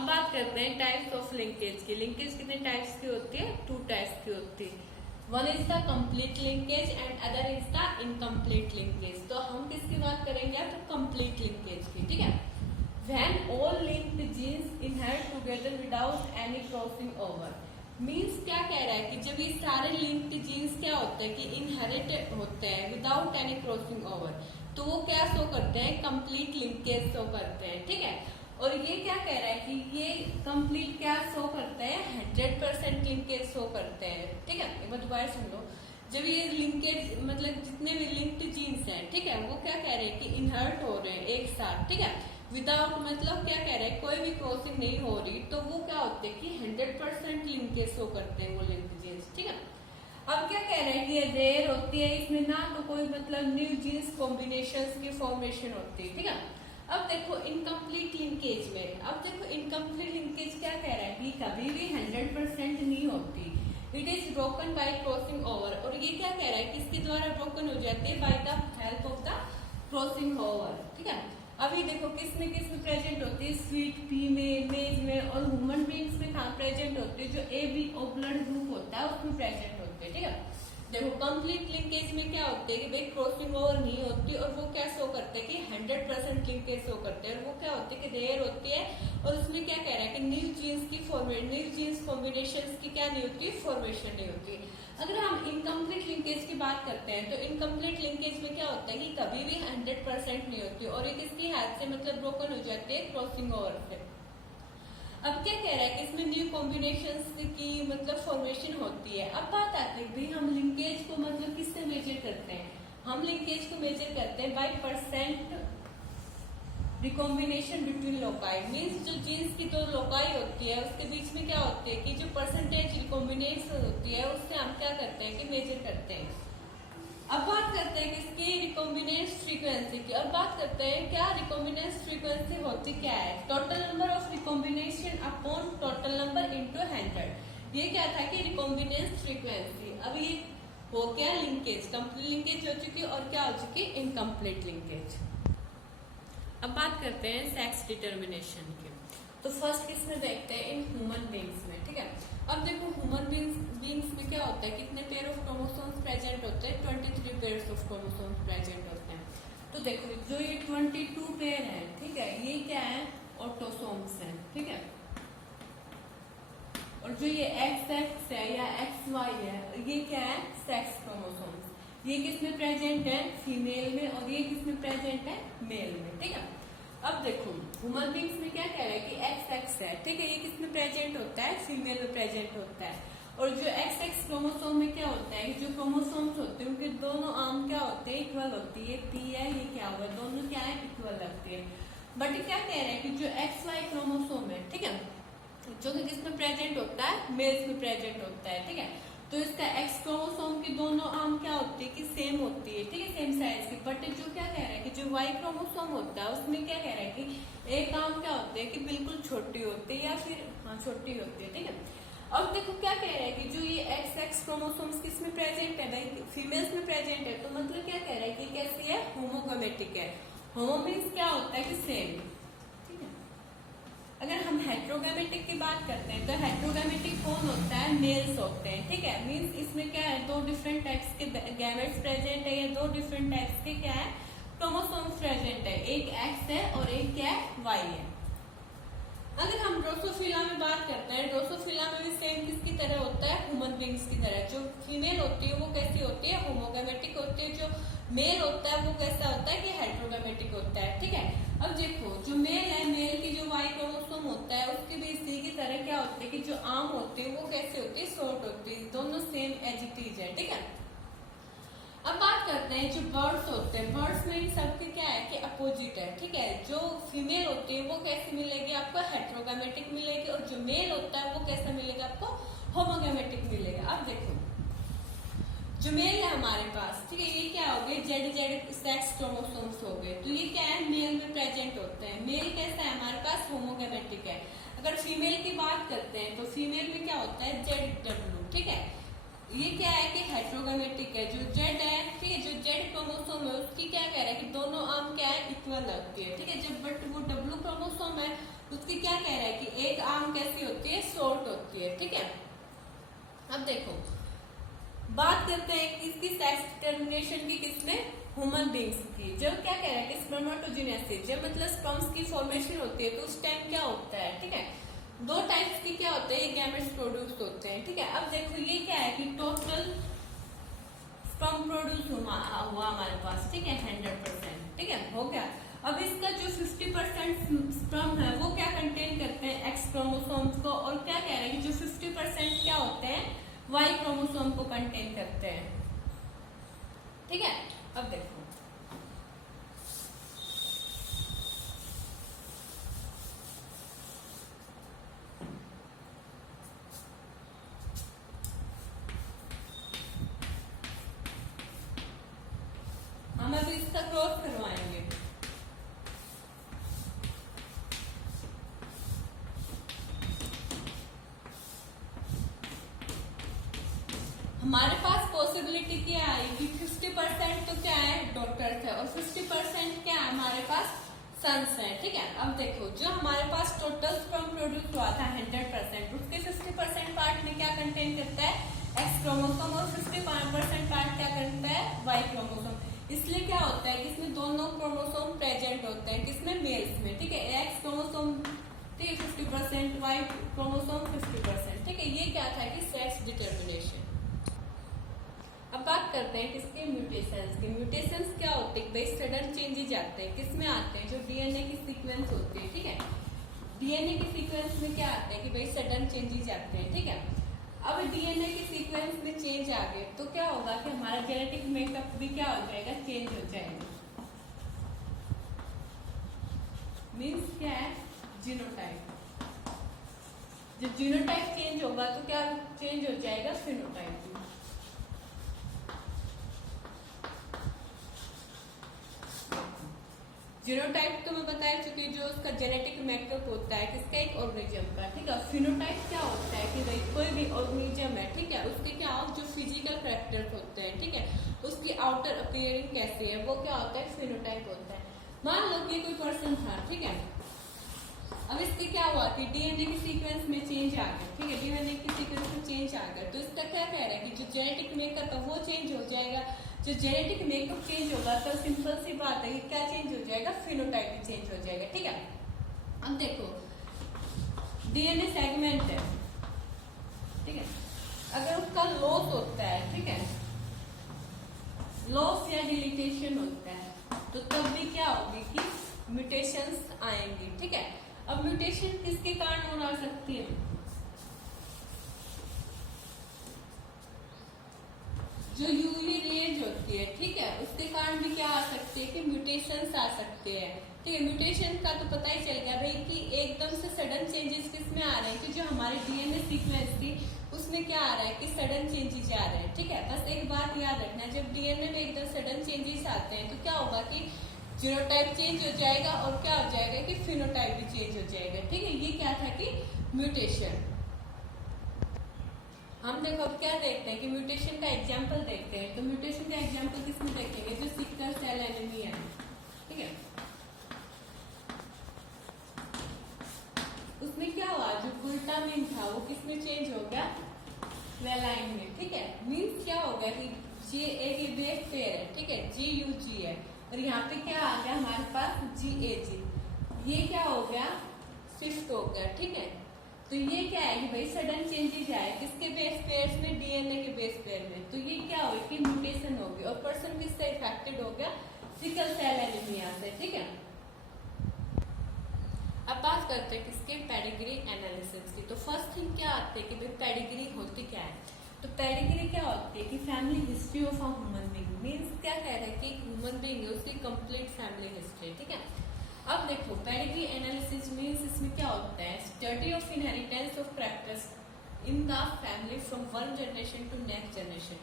अब बात करते हैं टाइप्स ऑफ लिंकेज की। लिंकेज कितने टाइप्स की होती है? 2 टाइप्स की होती है। One is the complete linkage and other is the incomplete linkage. तो हम किसकी बात करेंगे? तो कंप्लीट लिंकेज की, ठीक है। When all linked genes inherit together without any crossing over, means क्या कह रहा है कि जब ये सारे लिंक्ड जीन्स क्या होते हैं कि इनहेरिट होते हैं विदाउट एनी क्रॉसिंग ओवर, तो वो क्या शो करते हैं? कंप्लीट लिंकेज शो करते हैं, ठीक है। और ये क्या कह रहा है कि ये कंप्लीट क्या शो करते हैं? 100% लिंकेज शो करते हैं, ठीक है। एक बार दोबारा सुन लो। जब ये लिंकेज मतलब जितने भी लिंक्ड जीन्स हैं, ठीक है, वो क्या कह रहे हैं कि इनहर्ट हो रहे हैं एक साथ, ठीक है, विदाउट मतलब क्या कह रहे हैं कोई भी क्रॉसिंग नहीं हो रही, तो वो क्या होते हैं कि 100% लिंकेज शो करते हैं वो लिंक्ड जीन्स, ठीक है। अब क्या कह रहे हैं कि ये रेयर होती है, इसमें ना तो कोई मतलब न्यू जीन्स कॉम्बिनेशंस की फॉर्मेशन होती है, ठीक है। अब देखो इनकम्प्लीट लिंकेज में, अब देखो इनकम्प्लीट लिंकेज क्या कह रहा है कि कभी भी 100% नहीं होती। It is broken by crossing over, और ये क्या कह रहा है कि इसके द्वारा ब्रोकन हो जाती है by the help of the crossing over, ठीक है। अभी देखो किसमें प्रेजेंट होती है? स्वीट पी में, मेज में और ह्यूमन बींग्स में कहाँ प्रेजेंट होती है? जो A B O blood group होता है उसमें प्रेजेंट होते हैं, ठीक है। देखो कंप्लीट लिंकेज में क्या होते हैं कि भाई क्रॉसिंग ओवर नहीं होती, और वो क्या शो करते हैं कि 100% लिंकेज शो करते हैं, और वो क्या होती है कि रेयर होती है, और उसमें क्या कह रहा है कि न्यू जीन्स की न्यू जीन्स कॉम्बिनेशन की क्या नहीं होती? फॉर्मेशन नहीं होती। अगर हम इनकम्प्लीट लिंकेज की बात करते हैं तो इनकम्प्लीट लिंकेज में क्या होता है कि कभी भी 100% नहीं होती, और ये किसकी हेल्प से मतलब ब्रोकन हो जाती है? क्रॉसिंग ओवर से। अब क्या कह रहा है कि इसमें न्यू कॉम्बिनेशंस की मतलब फॉर्मेशन होती है। अब बात आती है भाई हम लिंकेज को मतलब किससे मेजर करते हैं? हम लिंकेज को मेजर करते हैं by percent recombination between loci. Means जो जीन्स की दो लोकाई होती है उसके बीच में क्या होती है कि जो परसेंटेज रिकॉम्बिनेशन होती है उससे हम क्या करते हैं कि मेजर करते हैं। अब बात करते हैं कि इसकी रिकॉम्बिनेंस फ्रीक्वेंसी की, और बात करते हैं क्या रिकॉम्बिनेंस फ्रीक्वेंसी होती क्या है? Total number of recombination upon total number into 100। ये क्या था कि रिकॉम्बिनेंस फ्रीक्वेंसी। अब ये हो क्या? लिंकेज। कंप्लीट लिंकेज हो चुकी और क्या हो चुकी? Incomplete linkage. अब बात करते हैं सेक्स डिटर्मिनेशन की। तो फर्स्ट किसमें देखते हैं? इन ह्यूमन बींग्स में, ठीक है। अब देखो ह्यूमन बींग्स में क्या होता है? कितने पेयर ऑफ क्रोमोसोम्स प्रेजेंट होते हैं? 23 पेयर ऑफ क्रोमोसोम्स प्रेजेंट होते हैं। तो देखो जो ये 22 पेयर है, ठीक है, ये क्या है? ऑटोसोम्स है, ठीक है। और जो ये XX है या XY है, ये क्या है? Sex chromosomes. ये किसमें प्रेजेंट है? फीमेल में, और ये किसमें प्रेजेंट है? मेल में, ठीक है। अब देखो ह्यूमन बींग्स में क्या कह रहा है कि XX है, ठीक है, ये किसमें प्रेजेंट होता है? फीमेल में प्रेजेंट होता है। और जो XX क्रोमोसोम में क्या होता है? जो क्रोमोसोम्स होते हैं उनके दोनों आर्म क्या होते हैं? इक्वल होती है। P है, ये क्या हुआ? दोनों क्या है? इक्वल लगती है। बट क्या कह रहे हैं कि जो XY क्रोमोसोम है, ठीक है, जो कि किसमें प्रेजेंट होता है? मेल्स में प्रेजेंट होता है, ठीक है। तो इसका X क्रोमोसोम की दोनों आर्म क्या होती है कि सेम होती है, ठीक है, सेम साइज की। बट जो क्या कह रहा है कि जो Y क्रोमोसोम होता है उसमें क्या कह रहा है कि एक आर्म क्या होती है कि बिल्कुल छोटी होती है, या फिर हाँ छोटी होती है, ठीक है। अब देखो क्या कह रहा है कि जो ये XX क्रोमोसोम्स किसमें प्रेजेंट है? भाई फीमेल्स में प्रेजेंट है। तो मतलब क्या कह रहा है कि कैसी है? होमोगोमेटिक है। होमो मीन्स क्या होता है कि सेम। अगर हम हेट्रोगैमेटिक की बात करते हैं तो हेट्रोगैमेटिक कौन होता है? मेल्स होते हैं, ठीक है। मींस इसमें क्या है? दो डिफरेंट टाइप्स के गैमेट्स प्रेजेंट है, या दो डिफरेंट टाइप्स के क्या है? क्रोमोसोम्स प्रेजेंट है। एक X है और एक क्या है? Y है। अगर हम ड्रोसोफिला में बात करते हैं, ड्रोसोफिला में भी सेम किसकी तरह होता है? ह्यूमन बींग्स की तरह। जो फीमेल होती है वो कैसी होती है? होमोगैमेटिक होती है। जो मेल होता है वो कैसा होता है कि हेट्रोगैमेटिक होता है, ठीक है। अब देखो जो मेल है, मेल की जो Y क्रोमोसोम होता है उसके भी इसी की तरह क्या होती है कि जो आर्म होती है वो कैसे होती है? शॉर्ट होती है। दोनों सेम एज इट इज है, ठीक है। अब बात करते हैं जो बर्ड्स होते हैं, बर्ड्स में सबके क्या है कि अपोजिट है, ठीक है। जो फीमेल होती है वो कैसे मिलेगी आपको? हेट्रोगैमेटिक मिलेगी, और जो मेल होता है वो कैसा मिलेगा आपको? होमोगैमेटिक मिलेगा। अब देखो जो मेल है हमारे पास, ठीक है, ये क्या हो गए? जेड सेक्स क्रोमोसोम्स हो गए। तो ये क्या है? मेल में प्रेजेंट होते हैं। मेल कैसा है हमारे पास? होमोगैमेटिक है। अगर फीमेल की बात करते हैं तो फीमेल में क्या होता है? ZW, ठीक है। ये क्या है कि हेट्रोगैमेटिक है। जो जेड है, ठीक है, जो जेड क्रोमोसोम है उसकी क्या कह रहा है कि दोनों आर्म क्या है? इक्वल लगती है, ठीक है। जब बट वो W क्रोमोसोम है उसकी क्या कह रहा है कि एक आर्म कैसी होती है, शॉर्ट होती है, ठीक है। अब देखो बात करते हैं कि इसकी सेक्स डिटर्मिनेशन की किसने, ह्यूमन बींग्स की। जब क्या कह रहा है कि स्पर्मेटोजेनेसिस, जब मतलब स्पर्म्स की फॉर्मेशन होती है तो उस टाइम क्या होता है, ठीक है, दो टाइप्स की क्या होते हैं, ये गैमेट्स प्रोड्यूस होते हैं, ठीक है। अब देखो ये क्या है कि टोटल स्पर्म प्रोड्यूस हुआ हमारे पास, ठीक है, 100%, ठीक है, हो गया। अब इसका जो 50% स्पर्म है वो क्या कंटेन करते हैं, एक्स क्रोमोसोम्स को, और क्या कह रहे हैं कि जो 50% क्या होते हैं, वाई क्रोमोसोम को कंटेन करते हैं, ठीक है। अब देखो हम अभी इसका क्रॉस करवाएंगे। हमारे पास पॉसिबिलिटी क्या आएगी, 50% तो क्या है, डॉटर्स है, और 50% क्या है हमारे पास, सन्स है, ठीक है। अब देखो जो हमारे पास टोटल स्पर्म प्रोड्यूस हुआ था 100%, उसके 50% पार्ट में क्या कंटेन करता है, एक्स क्रोमोसोम, और 50% पार्ट क्या करता है, वाई क्रोमोसोम। इसलिए क्या होता है कि इसमें दोनों क्रोमोसोम प्रेजेंट होते हैं, किसमें, मेल्स में, ठीक है। एक्स क्रोमोसोम, ठीक है, 50%, वाई क्रोमोसोम 50%, ठीक है। ये क्या था कि सेक्स डिटर्मिनेशन। अब बात करते हैं किसके, म्यूटेशंस के। म्यूटेशंस क्या होते हैं, भाई सडन चेंजेस आते हैं, किसमें आते हैं, जो डीएनए की सीक्वेंस होती है, ठीक है। डीएनए की सीक्वेंस में क्या आते हैं कि भाई सडन चेंजेस आते हैं, ठीक है। अब डीएनए की सीक्वेंस में चेंज आ गए तो क्या होगा कि हमारा जेनेटिक मेकअप भी क्या हो जाएगा, चेंज हो जाएगा। मीन्स क्या है, जीनोटाइप। जब जीनोटाइप चेंज होगा तो क्या चेंज हो जाएगा, फिनोटाइप। जीनोटाइप तो मैं बता चुकी हूँ, जो उसका जेनेटिक मेकअप होता है किसका, एक ऑर्गेनिज्म का, ठीक है। फिनोटाइप क्या होता है कि भाई कोई भी ऑर्गेनिज्म है, ठीक है, उसके क्या हो, जो फिजिकल कैरेक्टर्स होते हैं, ठीक है, उसकी आउटर अपीयरिंग कैसी है, वो क्या होता है, फिनोटाइप होता है। मान लो कि कोई पर्सन था, ठीक है, अब इसके क्या हुआ कि डीएनए की सीक्वेंस में चेंज आ गया, ठीक है, डीएनए की सीक्वेंस में चेंज आ गया, तो इसका क्या कह रहा है कि जो जेनेटिक मेकअप है वो चेंज हो जाएगा। जो जेनेटिक मेकअप चेंज होगा तो सिंपल सी बात है कि क्या चेंज हो जाएगा, फिनोटाइप भी चेंज हो जाएगा, ठीक है। अब देखो डीएनए सेगमेंट है, ठीक है, अगर उसका लॉस होता है, ठीक है, लॉस या डिलीटेशन होता है तो तब भी क्या होगी कि म्यूटेशंस आएंगे, ठीक है। अब म्यूटेशन किसके कारण हो सकती है, जो यूवी रेंज होती है, ठीक है, उसके कारण भी क्या आ सकते हैं कि म्यूटेशंस आ सकते हैं, ठीक है। म्यूटेशन का तो पता ही चल गया भाई कि एकदम से सडन चेंजेस किसमें आ रहे हैं, कि जो हमारी डीएनए सीक्वेंस थी उसमें क्या आ रहा है कि सडन चेंजेस आ रहे हैं, ठीक है। बस एक बात याद रखना, जब डीएनए में एकदम सडन चेंजेस आते हैं तो क्या होगा कि जीनोटाइप चेंज हो जाएगा और क्या हो जाएगा कि फिनोटाइप भी चेंज हो जाएगा, ठीक है। ये क्या था कि म्यूटेशन। हम देखो अब क्या देखते हैं कि म्यूटेशन का एग्जाम्पल देखते हैं, तो म्यूटेशन का एग्जाम्पल किसमें देखेंगे, जो सिकल सेल एनीमिया है, ठीक है, उसमें क्या हुआ, जो ग्लूटामिन था वो किसमें चेंज हो गया, वेलाइन में, ठीक है। मीन्स क्या हो गया कि जे एक ये बेस पेयर है, ठीक है, GUG है, और यहाँ पे क्या आ गया हमारे पास GAG, ये क्या हो गया, शिफ्ट हो गया, ठीक है। तो ये क्या है कि भाई सडन चेंजेस आए किसके बेस पेयर्स में, डीएनए के बेस पेयर में, तो ये क्या हो कि म्यूटेशन होगी और पर्सन किससे इफेक्टेड हो गया, सिकल सेल एनीमिया से, ठीक है। अब बात करते हैं किसके, पेडिग्री एनालिसिस की। तो फर्स्ट थिंग क्या आती है कि भाई पेडिग्री होती क्या है, तो पेडिग्री क्या होती है कि family history of a human being. Means क्या कह रहे हैं कि ह्यूमन बीइंग है उसकी कंप्लीट फैमिली हिस्ट्री, ठीक है। अब देखो पेडिग्री एनालिसिस मींस इसमें क्या होता है, study of inheritance of characters in the family from one generation to next generation.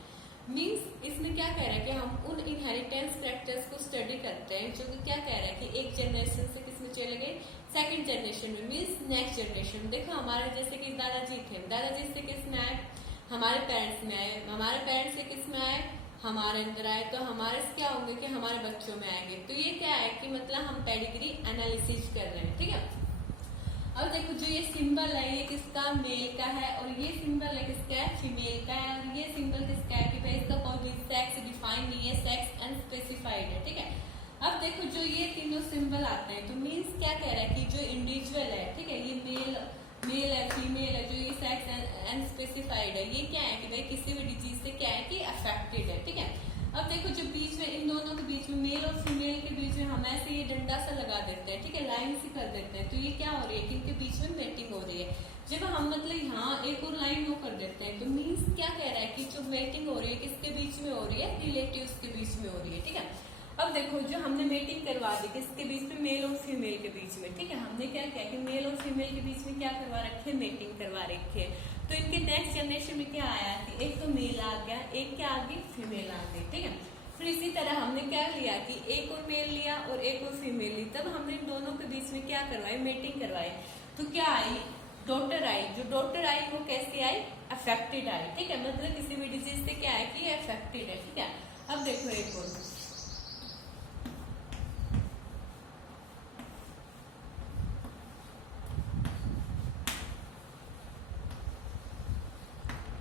Means इसमें क्या कह रहा है कि हम उन इनहेरिटेंस कैरेक्टर्स को स्टडी करते हैं, जो कि क्या कह रहा है कि एक जनरेशन से किसमें चले गए, सेकंड जनरेशन में, मींस नेक्स्ट जनरेशन। देखो हमारे जैसे कि दादाजी थे, दादाजी से किसमें आए, हमारे पेरेंट्स में आए, हमारे पेरेंट्स से किसमें आए, हमारे अंदर आए, तो हमारे से क्या होंगे कि हमारे बच्चों में आएंगे। तो ये क्या है कि मतलब हम पेडिग्री एनालिसिस कर रहे हैं, ठीक है। अब देखो जो ये सिंबल है ये किसका, मेल का है, और ये सिंबल है किसका है, फीमेल का है, और ये सिंबल किसका है कि भाई इसका कोई भी सेक्स डिफाइन नहीं है, सेक्स अनस्पेसिफाइड है, ठीक है। अब देखो जो ये तीनों सिंबल आते हैं तो मीन्स क्या कह रहा है कि जो इंडिविजुअल है, ठीक है, ये मेल है, फीमेल है, जो ये सेक्स अनस्पेसिफाइड है, ये क्या है कि भाई किसी भी डिजीज से क्या है कि अफेक्टेड है, ठीक है। अब देखो जो बीच में इन दोनों के बीच में, मेल और फीमेल के बीच में हम ऐसे ये डंडा सा लगा देते हैं, ठीक है, लाइन सी कर देते हैं, तो ये क्या हो रही है कि इनके बीच में मेटिंग हो रही है। जब हम मतलब यहाँ एक और लाइन वो कर देते हैं तो मीन्स क्या कह रहा है कि जो मेटिंग हो रही है किसके बीच में हो रही है, रिलेटिव्स के बीच में हो रही है, ठीक है। अब देखो जो हमने मेटिंग करवा दी किसके बीच में, मेल और फीमेल के बीच में, ठीक है। हमने क्या किया कि मेल और फीमेल के बीच में क्या करवा रखे, मेटिंग करवा रखी है। तो इनके नेक्स्ट जनरेशन में क्या आया कि एक तो मेल आ गया, एक क्या आ गई, फीमेल आ गई, ठीक है। फिर इसी तरह हमने क्या लिया कि एक और मेल लिया और एक और फीमेल ली, तब हमने इन दोनों के बीच में क्या करवाई, मेटिंग करवाई। तो क्या आई, डॉटर आई। जो डॉटर आई वो कैसी आई, अफेक्टेड आई, ठीक है, मतलब किसी भी डिजीज से क्या है कि अफेक्टेड है, ठीक है। अब देखो एक और,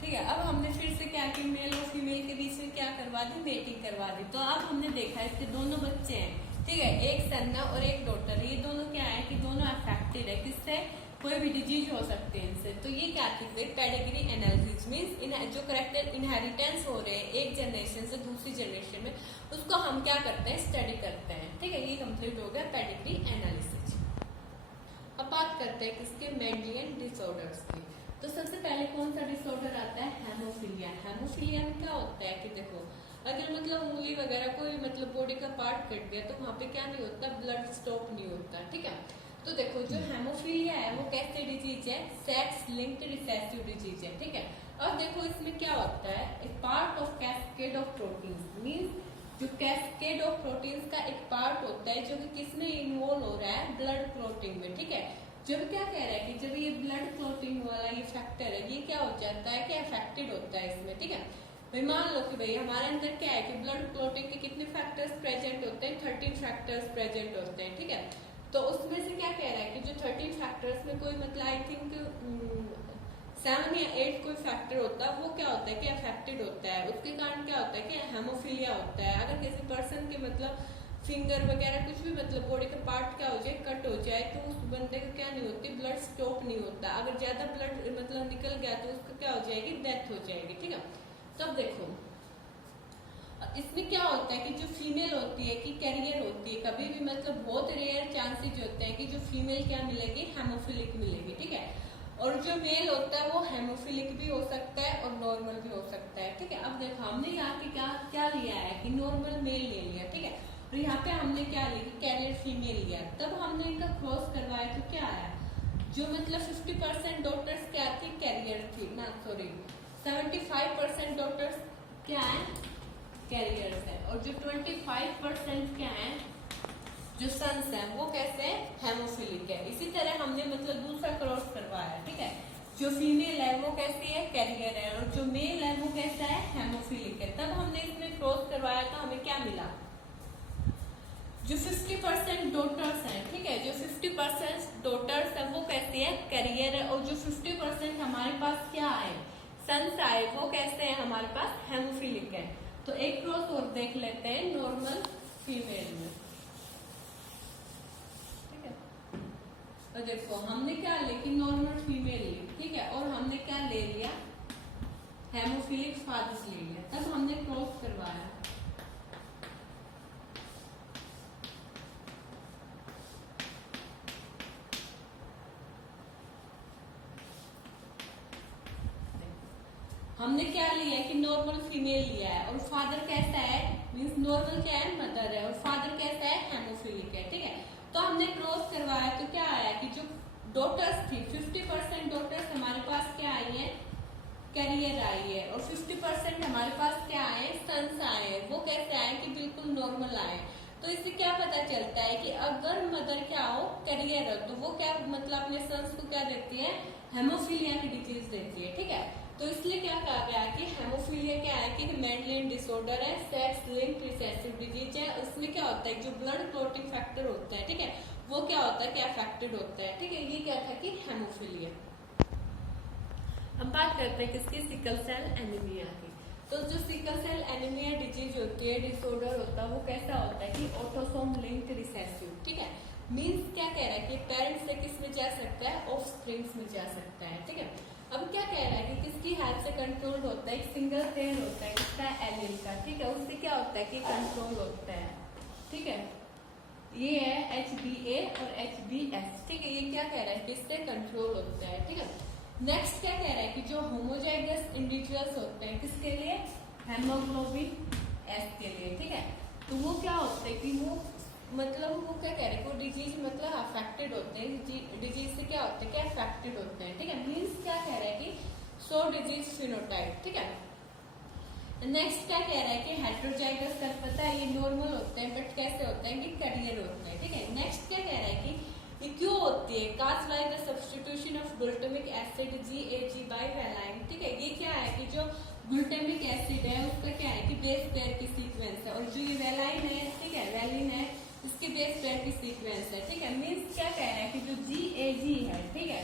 ठीक है। अब हमने फिर से क्या कि मेल और फीमेल के बीच में क्या करवा दी, मेटिंग करवा दी। तो अब हमने देखा इसके दोनों बच्चे हैं, ठीक है, एक सन है और एक डॉटर, ये दोनों क्या है कि दोनों अफेक्टेड है, किससे, कोई भी डिजीज हो सकते हैं इनसे। तो ये क्या थी, पेडिग्री एनालिसिस मीन्स जो करेक्टर इनहेरिटेंस हो रहे हैं एक जनरेशन से दूसरी जनरेशन में, उसको हम क्या करते हैं, स्टडी करते हैं, ठीक है। ये कंप्लीट हो गया पेडिग्री एनालिसिस। अब बात करते हैं किसके, मेंडेलियन डिसऑर्डर्स की। तो सबसे पहले कौन सा डिसऑर्डर आता है, हेमोफीलिया। हेमोफीलिया में क्या होता है कि देखो अगर मतलब उंगली वगैरह कोई मतलब बॉडी का पार्ट कट गया तो वहां पे क्या नहीं होता, ब्लड स्टॉप नहीं होता, ठीक है। तो देखो जो हेमोफीलिया है वो कैसे डिजीज है, सेक्स लिंक्ड रिसेसिव डिजीज है, ठीक है। अब देखो इसमें क्या होता है, एक part of cascade of proteins, means जो कैस्केड ऑफ प्रोटीन्स का एक पार्ट होता है जो कि किसमें इन्वॉल्व हो रहा है, ब्लड क्लॉटिंग में, ठीक है। जब क्या कह रहा है कि जब ये ब्लड क्लॉटिंग वाला ये फैक्टर है ये क्या हो जाता है कि अफेक्टेड होता है इसमें, ठीक है। भाई मान लो कि भाई हमारे अंदर क्या है कि ब्लड क्लॉटिंग के कितने फैक्टर्स प्रेजेंट होते हैं, 13 फैक्टर्स प्रेजेंट होते हैं, ठीक है। तो उसमें से क्या कह रहा है कि जो 13 फैक्टर्स में कोई मतलब आई थिंक 7 या 8 कोई फैक्टर होता है वो क्या होता है कि अफेक्टेड होता है, उसके कारण क्या होता है कि हेमोफीलिया होता है। अगर किसी पर्सन के मतलब फिंगर वगैरह कुछ भी मतलब बॉडी का पार्ट क्या हो जाए, कट हो जाए, तो उस बंदे को क्या नहीं होती, ब्लड स्टॉप नहीं होता। अगर ज्यादा ब्लड मतलब निकल गया तो उसका क्या हो जाएगी, डेथ हो जाएगी, ठीक है। तब देखो इसमें क्या होता है कि जो फीमेल होती है कि कैरियर होती है, कभी भी मतलब बहुत रेयर चांसेस होते हैं कि जो फीमेल क्या मिलेगी, हेमोफिलिक मिलेगी, ठीक है। और जो मेल होता है वो हेमोफिलिक भी हो सकता है और नॉर्मल भी हो सकता है, ठीक है। अब देखो हमने यहाँ के क्या क्या लिया है कि नॉर्मल मेल ले लिया, ठीक है, और यहाँ पे हमने क्या लिया, कैरियर फीमेल लिया। तब हमने इनका क्रॉस करवाया तो क्या आया, जो मतलब 50% डॉटर्स क्या थी, कैरियर थी ना, सॉरी 75% डॉटर्स क्या है, कैरियर्स है, और जो 25% क्या है, जो सन्स है वो कैसे है, हेमोफिलिक है। इसी तरह हमने मतलब दूसरा क्रॉस करवाया, ठीक है, जो फीमेल है वो कैसी है, कैरियर है, और जो मेल है वो कैसा है, हेमोफिलिक है। तब हमने इसमें क्रॉस करवाया तो हमें क्या मिला, जो 50% डॉटर्स हैं, ठीक है, जो 50% डॉटर्स है वो कैसी है, कैरियर है, और जो 50% हमारे पास क्या आए, सन्स आए, वो कैसे हैं हमारे पास, हेमोफिलिक है। तो एक क्रॉस और देख लेते हैं नॉर्मल फीमेल में, ठीक है। तो देखो हमने क्या लेकिन नॉर्मल फीमेल ली, ठीक है, और हमने क्या ले लिया, हेमोफिलिक फादर्स ले लिया। तब हमने क्रॉस करवाया, हमने क्या लिया कि नॉर्मल फीमेल लिया है, और फादर कैसा है, मींस नॉर्मल क्या है, मदर है, और फादर कैसा है, हेमोफिलिक है, ठीक है। तो हमने क्रॉस करवाया तो क्या आया कि जो डॉटर्स थी 50% डॉटर्स हमारे पास क्या आई है, कैरियर आई है, और 50% हमारे पास क्या आए, सन्स आए हैं, वो कैसे आए कि बिल्कुल नॉर्मल आए। तो इससे क्या पता चलता है कि अगर मदर क्या हो, कैरियर हो, तो वो क्या मतलब अपने सन्स को क्या देती है, हेमोफीलिया की डिजीज देती है, ठीक है। तो इसलिए क्या कहा गया कि हेमोफीलिया क्या है कि मेंडेलियन डिसऑर्डर है, सेक्स लिंक्ड रिसेसिव डिजीज है। उसमें क्या होता है जो ब्लड क्लॉटिंग फैक्टर होता है, ठीक है, वो क्या होता है कि अफेक्टेड होता है, ठीक है। ये क्या था कि हेमोफीलिया। अब बात करते हैं किसकी, सिकल सेल एनीमिया की। तो जो सिकल सेल एनीमिया डिजीज होती है, डिसऑर्डर होता है, वो कैसा होता है कि ऑटोसोम लिंक्ड रिसेसिव, ठीक है। मींस क्या कह रहा है कि पेरेंट्स से किस में जा सकता है, ऑफ स्प्रिंग्स में जा सकता है, ठीक है। अब क्या कह रहा है कि किसकी हेल्प से कंट्रोल होता है, एक सिंगल सेल होता है किसका, एलील का, ठीक है। उससे क्या होता है कि कंट्रोल होता है, ठीक है। ये है HbA और HbS, ठीक है। ये क्या कह रहा है कि इससे कंट्रोल होता है, ठीक है। नेक्स्ट क्या कह रहा है कि जो होमोजाइगस इंडिविजुअल्स होते हैं किसके लिए, हेमोग्लोबिन S के लिए, ठीक है। तो वो क्या होते हैं कि वो मतलब वो क्या कह रहे हैं, वो डिजीज मतलब अफेक्टेड होते हैं, डिजीज से क्या होते हैं कि अफेक्टेड होते हैं, ठीक है। मींस क्या कह रहा है कि सो डिजीज फिनोटाइप, ठीक है। नेक्स्ट क्या कह रहा है कि हेट्रोजाइगस का पता है ये नॉर्मल होते हैं, बट कैसे होते हैं कि कैरियर होते हैं, ठीक है। नेक्स्ट क्या कह रहा है कि ये क्यों होती है, because by the substitution of glutamic acid GAG by valine, ठीक है। ये क्या है कि जो ग्लूटामिक एसिड है उसका क्या है कि बेस पेयर की सीक्वेंस है, और जो ये वेलाइन है, ठीक है, वेलिन है, इसकी बेस पेयर की सीक्वेंस है, ठीक है। मीन्स क्या कह रहा है कि जो GAG है, ठीक है,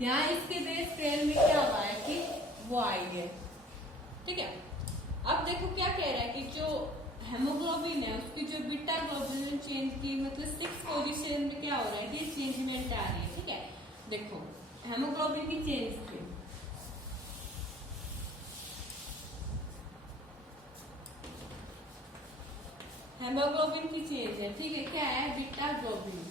यहाँ इसके बेस पेयर में क्या हुआ है कि वो आई है, ठीक है। अब देखो क्या कह रहा है कि जो हेमोग्लोबिन है उसकी जो बीटा ग्लोबुलिन चेन की मतलब 6 पोजीशन में क्या हो रहा है कि चेंजमेंट आ रही है, ठीक है। देखो हेमोग्लोबिन की चेंज थी, हेमोग्लोबिन की चेंज है, ठीक है। क्या है, बीटा ग्लोबुलिन,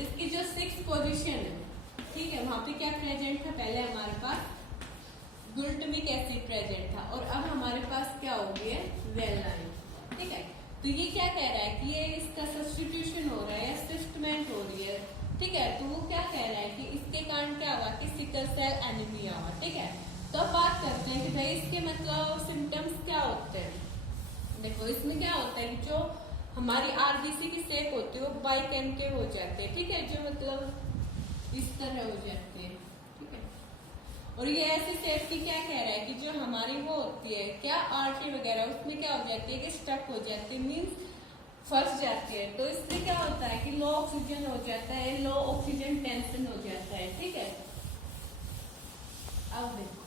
इसकी जो 6 पोजीशन है, ठीक है, वहां पे क्या प्रेजेंट था, पहले हमारे पास ग्लूटामिक एसिड प्रेजेंट था, और अब हमारे पास क्या हो गया, वेलाइन, ठीक है। तो ये क्या कह रहा है कि ये इसका सब्स्टिट्यूशन हो रहा है, शिफ्टमेंट हो रही है, ठीक है। तो वो क्या कह रहा है कि इसके कारण क्या हुआ कि सिकल सेल एनीमिया हुआ, ठीक है। तो अब बात करते हैं कि भाई इसके मतलब सिम्टम्स क्या होते हैं। देखो इसमें क्या होता है कि जो हमारी RBC की शेप होती है वो बाइकैनकेव हो जाते हैं, ठीक है, जो मतलब इस तरह हो जाती है, ठीक है। और ये ऐसी शेप की क्या कह रहा है कि जो हमारी वो होती है क्या, आर्टरी वगैरह, उसमें क्या हो जाती है कि स्टक हो जाती है, मीन्स फंस जाती है। तो इसमें क्या होता है कि लो ऑक्सीजन हो जाता है, लो ऑक्सीजन टेंशन हो जाता है, ठीक है। अब देखो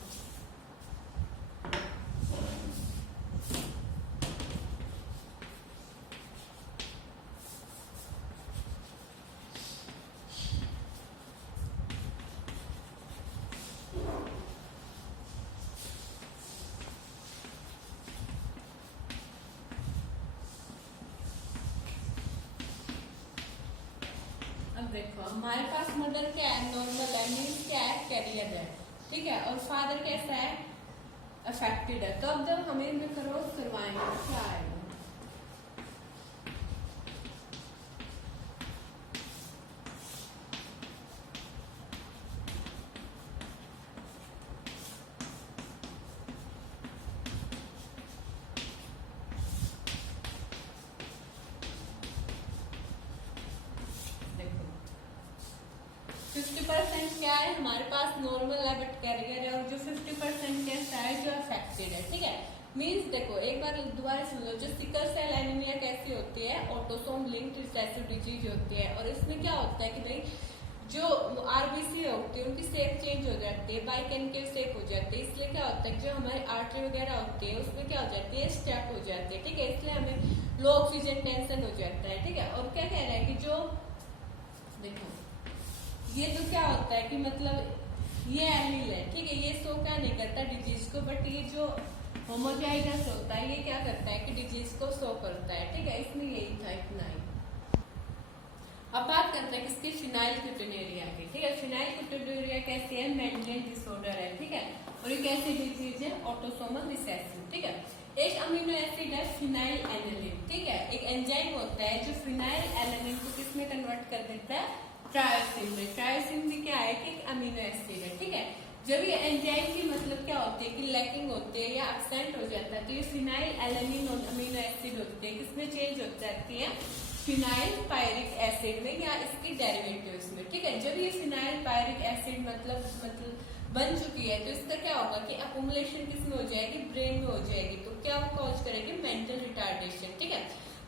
देखो हमारे पास मदर क्या है, नॉर्मल है, मीन्स क्या है, कैरियर है, ठीक है। और फादर कैसा है, अफेक्टेड है। तो अब जब हमें इनमें क्रॉस करवाएंगे क्या आएगा, देखो 50% क्या है हमारे पास नॉर्मल है बट कैरियर है, और जो 50% कैसा है, जो अफेक्टेड है, ठीक है। मींस देखो एक बार दोबारा सुन लो, जो सिकल सेल एनीमिया कैसी होती है, ऑटोसोम लिंक्ड रिसेसिव डिजीज होती है, और इसमें क्या होता है कि भाई जो RBC होती है उनकी शेप चेंज हो जाती है, बाइकैनकेव शेप हो जाती है। इसलिए क्या होता है जो हमारी आर्टरी वगैरह होती है उसमें क्या हो जाती है, स्टक हो जाती है, ठीक है। इसलिए हमें लो ऑक्सीजन टेंशन हो जाता है, ठीक है। और क्या कह रहा है कि जो देखो ये तो क्या होता है कि मतलब ये एलील है, ठीक है, ये शो क्या नहीं करता डिजीज को, बट ये जो होमोजाइगस होता है ये क्या करता है कि डिजीज को शो करता है, ठीक है। इसमें यही था, इतना ही। अब बात करते हैं किसकी, फिनाइलकेटोनुरिया की, ठीक है। फिनाइलकेटोनुरिया कैसी है, मेंडेल डिसऑर्डर है, ठीक है। और ये कैसी डिजीज है, ऑटोसोमल रिसेसिव, ठीक है। एक अमीनो एसिड है फिनाइल एलानिन, ठीक है। एक एंजाइम होता है जो फिनाइल एलानिन को किसमें कन्वर्ट कर देता है, ट्रायोसिन में। ट्रायोसिन भी क्या है कि अमीनो एसिड है, ठीक है। जब ये एंजाइम की मतलब क्या होती है कि लैकिंग होती है या एब्सेंट हो जाता है, तो ये फिनाइल एलानिन और अमीनो एसिड होते हैं किसमें चेंज हो जाती है, फिनाइल पायरिक एसिड में या इसके डेरिवेटिव्स में, ठीक है। जब ये फिनाइल पायरिक एसिड मतलब बन चुकी है, तो इसका क्या होगा कि अकुमुलेशन किसमें हो जाएगी, ब्रेन में हो जाएगी, तो क्या वो कॉज करेगी, मेंटल रिटार्डेशन। ठीक है,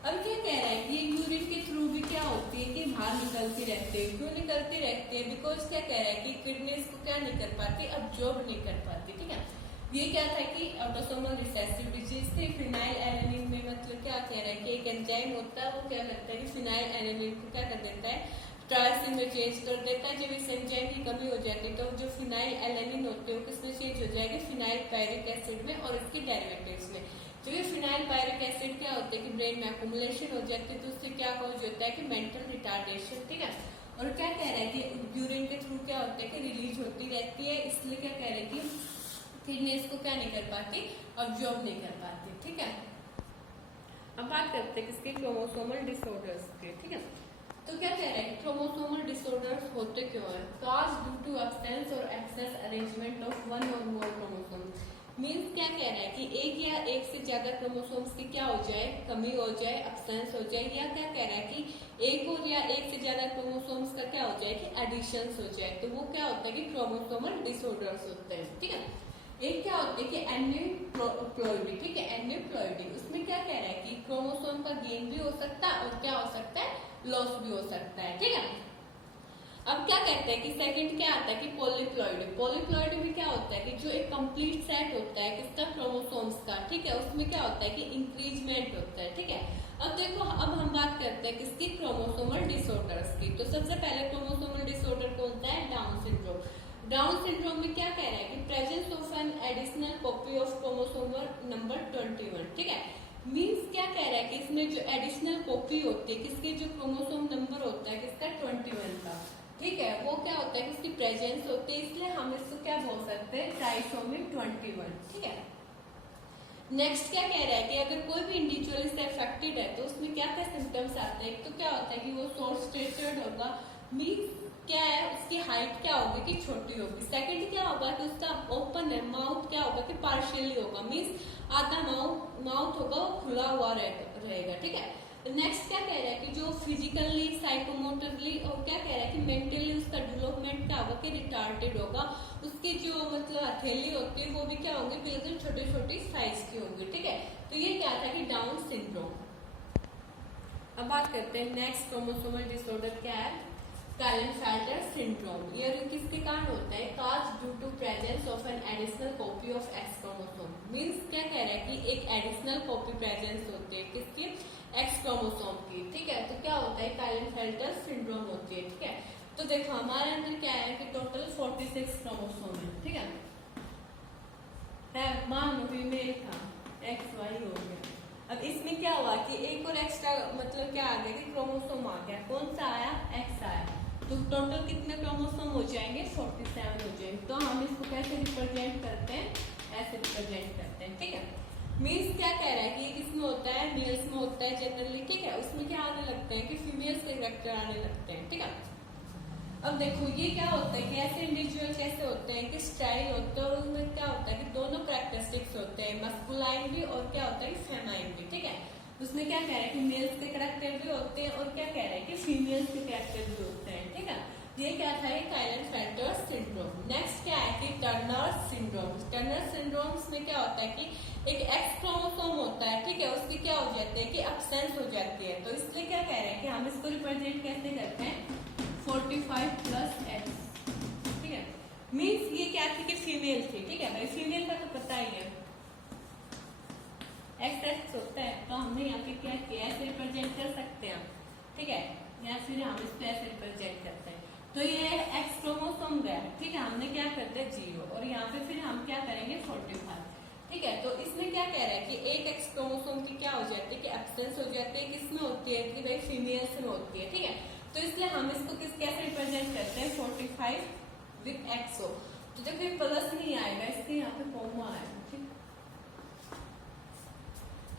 अब क्या कह रहा है कि यूरिन के थ्रू भी क्या होती है कि बाहर निकलती रहती है। क्यों निकलती रहती है, बिकॉज क्या कह रहा है कि किडनी इसको क्या नहीं कर पाती, अब्जॉर्ब नहीं कर पाती। ठीक है, ये क्या था कि ऑटोसोमल रिसेसिव डिजीज थी। फिनाइल एलेनिन में मतलब क्या कह रहा है कि एक एंजाइम होता है, वो क्या करता है कि फिनाइल एलेनिन को क्या कर देता है, ट्रायसिन में चेंज कर देता है। जब इस एंजाइम की कमी हो जाती है तो जो फिनाइल एलेनिन होते हैं वो किसमें चेंज हो जाएगी, फिनाइल पायरिक एसिड में और इसके डेरिवेटिव्स में। जो ये फिनाइल पायरिक एसिड क्या होता है कि ब्रेन में अकुमुलेशन हो जाती है, तो उससे क्या कॉज होता है कि मेंटल रिटार्डेशन। ठीक है, और क्या कह रहा है कि यूरिन के थ्रू क्या होता है कि रिलीज होती रहती है, इसलिए क्या कह रहे हैं कि किडनी इसको क्या नहीं कर पाती, अब्जॉर्ब नहीं कर पाती। ठीक है, अब बात करते हैं किसके, क्रोमोसोमल डिसऑर्डर्स के। ठीक है, तो क्या कह रहे हैं, क्रोमोसोमल डिसऑर्डर्स होते क्यों है, कॉज ड्यू टू एब्सेंस और एक्सेस अरेंजमेंट ऑफ वन और मोर क्रोमोसोम्स। मीन्स क्या कह रहा है कि एक या एक से ज्यादा क्रोमोसोम्स की क्या हो जाए, कमी हो जाए, एब्सेंस हो जाए, या क्या कह रहा है कि एक और या एक से ज्यादा क्रोमोसोम्स का क्या हो जाए कि एडिशंस हो जाए, तो वो क्या होता है कि क्रोमोसोमल डिसऑर्डर्स होते हैं। ठीक है, एक क्या होता है कि एन्यूप्लॉइडी। ठीक है, एन्यूप्लॉइडी उसमें क्या कह रहा है कि क्रोमोसोम का गेन भी हो सकता है और क्या हो सकता है, लॉस भी हो सकता है। ठीक है, अब क्या कहते हैं कि सेकंड क्या आता है कि पॉलीप्लॉइडी। पॉलीप्लॉइडी में क्या होता है कि जो एक कंप्लीट सेट होता है किसका, क्रोमोसोम्स का। ठीक है, उसमें क्या होता है कि इंक्रीजमेंट होता है। ठीक है, अब देखो, अब हम बात करते हैं किसकी, क्रोमोसोमल डिसऑर्डर्स की। तो सबसे पहले क्रोमोसोमल डिसऑर्डर कौन सा है, डाउन सिंड्रोम। डाउन सिंड्रोम में क्या कह रहा है कि presence of an additional copy of chromosomal number 21। ठीक है, मीन्स क्या कह रहा है कि इसमें जो एडिशनल कॉपी होती है किसकी, जो क्रोमोसोम नंबर होता है किसका, 21 का। ठीक है, वो क्या होता है कि उसकी प्रेजेंस होती है, इसलिए हम इसको क्या बोल सकते हैं, ट्राइसोमी 21। ठीक है, नेक्स्ट क्या कह रहा है कि अगर कोई भी इंडिविजुअल इससे अफेक्टेड है तो उसमें क्या क्या सिम्टम्स आते हैं। एक तो क्या होता है कि वो शॉर्ट स्टेचर्ड होगा, मीन्स क्या है, उसकी हाइट क्या होगी कि छोटी होगी। सेकंड क्या होगा कि उसका ओपन है, माउथ क्या होगा कि पार्शियली होगा, मीन्स आधा माउथ होगा वो खुला हुआ रहेगा। ठीक है, नेक्स्ट क्या कह रहा है कि जो फिजिकली, साइकोमोटरली और क्या कह रहा है कि मेंटली उसका डेवलपमेंट क्या होगा कि रिटार्डेड होगा। उसकी जो मतलब हथेली होती है वो भी क्या होंगी, बिल्कुल छोटी छोटी साइज की होंगी। ठीक है, तो ये क्या था कि डाउन सिंड्रोम। अब बात करते हैं नेक्स्ट क्रोमोसोमल डिसऑर्डर क्या है, क्लाइनेफेल्टर सिंड्रोम। ये किसके कारण होता है, cause due to presence of an additional copy of X chromosome. Means क्या कह रहा है कि एक एडिशनल कॉपी प्रेजेंस होती है किसकी, एक्स क्रोमोसोम की। ठीक है, तो क्या होता है, क्लाइनेफेल्टर सिंड्रोम होती है। ठीक है, तो देखो हमारे अंदर क्या है कि टोटल 46 क्रोमोसोम है। ठीक है, मान फीमेल था, एक्स वाई हो गया। अब इसमें क्या हुआ कि एक और एक्स्ट्रा मतलब क्या आ गया कि क्रोमोसोम आ गया, कौन सा आया, एक्स आया, तो टोटल कितने क्रोमोसोम हो जाएंगे, 47 हो जाएंगे। तो हम इसको कैसे रिप्रेजेंट करते हैं, ऐसे रिप्रेजेंट करते हैं। ठीक है, मीन्स क्या कह रहा है कि किसमें होता है, मेल्स में होता है जनरली। ठीक है, उसमें क्या आने लगते हैं कि फीमेल्स के कैरेक्टर आने लगते हैं। ठीक है, अब देखो ये क्या होता है कि ऐसे इंडिविजुअल कैसे होते हैं कि स्टाइल होते हैं और उनमें क्या होता है कि दोनों कैरेक्टरिस्टिक्स होते हैं, मस्कुलाइन भी और क्या होता है कि फेमाइन भी। ठीक है, उसमें क्या कह रहा है कि मेल्स के कैरेक्टर भी होते हैं और क्या कह रहा है कि फीमेल्स के कैरेक्टर भी होते हैं। ठीक है, ये क्या था, ये क्लाइनेफेल्टर सिंड्रोम। नेक्स्ट क्या है कि टर्नर सिंड्रोम। टर्नर सिंड्रोम में क्या होता है कि एक एक्स क्रोमोसोम होता है। ठीक है, उसकी क्या हो जाती है कि एब्सेंस हो जाती है, तो इसलिए क्या कह रहे हैं कि हम इसको रिप्रेजेंट कैसे करते हैं, 45 प्लस एक्स। ठीक है, मीन्स ये क्या थी कि फीमेल थी। ठीक है भाई, फीमेल का तो पता ही है, एक्स एक्स होता है, तो हमने यहाँ पे क्या किया, ऐसे रिप्रेजेंट कर सकते हैं। ठीक है, या फिर हम इसको ऐसे रिप्रेजेंट करते हैं, तो ये एक्स क्रोमोसोम गया। ठीक है, हमने क्या करते हैं 0 और यहाँ पे फिर हम क्या करेंगे 45। ठीक है, तो इसमें क्या कह रहा है कि एक एक्स क्रोमोसोम की क्या हो जाती है कि एब्सेंस हो जाती है, किसमें होती है कि भाई फीमेल्स में होती है। ठीक है, तो इसलिए हम इसको कैसे रिप्रेजेंट करते हैं, 45 विद एक्स हो, तो जब ये प्लस नहीं आएगा इसके यहाँ पे कॉमा आएगा। ठीक,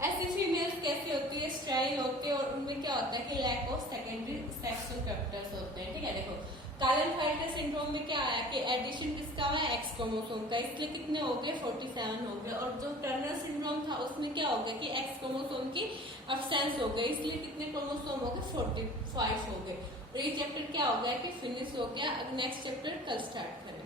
ऐसी फीमेल्स कैसी होती है, स्टेराइल होती है और उनमें क्या होता है कि lack of secondary sexual characters होते हैं। ठीक है, देखो क्लाइनेफेल्टर सिंड्रोम में क्या आया कि एडिशन किसका हुआ, एक्स क्रोमोसोम का, इसलिए कितने हो गए 47 हो गए। और जो टर्नर सिंड्रोम था उसमें क्या हो गया कि एक्स क्रोमोसोम की एब्सेंस हो गई, इसलिए कितने क्रोमोसोम हो गए 45 हो गए। और ये चैप्टर क्या हो गया कि फिनिश हो गया। अब नेक्स्ट चैप्टर कल स्टार्ट करें।